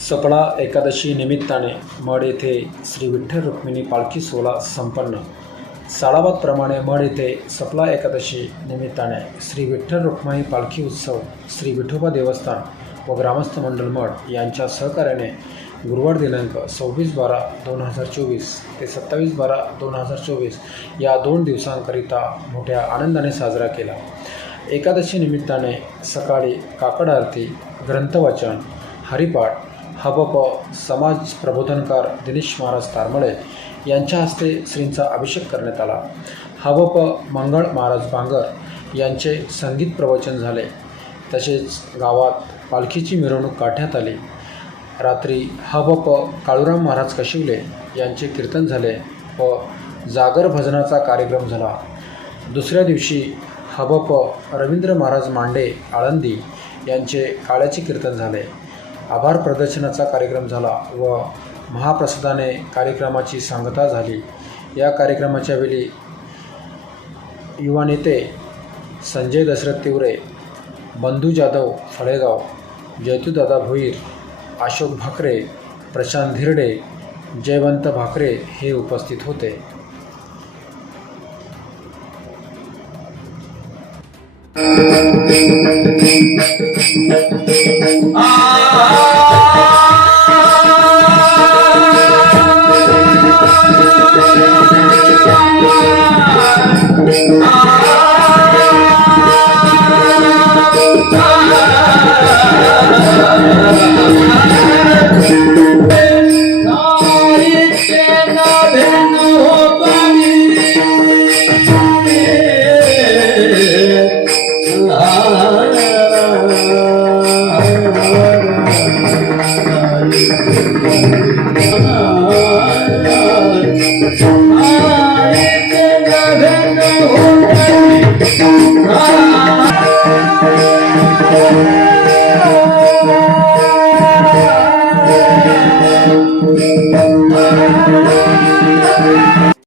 सपळा एकादशी निमित्ताने मड येथे श्री विठ्ठल रुक्मिणी पालखी सोहळा संपन्न. साळाबादप्रमाणे मड येथे सपळा एकादशी निमित्ताने श्री विठ्ठल रुक्मिणी पालखी उत्सव श्री विठोबा देवस्थान व ग्रामस्थ मंडळ मठ यांच्या सहकार्याने गुरुवार दिनांक सव्वीस बारा दोन हजार चोवीस ते सत्तावीस बारा दोन हजार चोवीस या दोन दिवसांकरिता मोठ्या आनंदाने साजरा केला. एकादशी निमित्ताने सकाळी काकड आरती ग्रंथवाचन हरिपाठ हबप समाज प्रबोधनकार दिनेश महाराज तारमळे यांच्या हस्ते श्रींचा अभिषेक करण्यात आला. हबप मंगळ महाराज बांगर यांचे संगीत प्रवचन झाले. तसेच गावात पालखीची मिरवणूक काढण्यात आली. रात्री हबप काळूराम महाराज कशिवले यांचे कीर्तन झाले व जागर भजनाचा कार्यक्रम झाला. दुसऱ्या दिवशी हबप रवींद्र महाराज मांडे आळंदी यांचे काळ्याचे कीर्तन झाले. आभार प्रदर्शनाचा कार्यक्रम झाला व महाप्रसादाने कार्यक्रमाची सांगता झाली. या कार्यक्रमाच्या वेळी युवा नेते संजय दशरथ तिवरे बंधू जाधव फळेगाव जयतूदादा भोईर अशोक भाकरे प्रशांत धिरडे जयवंत भाकरे हे उपस्थित होते. Oh.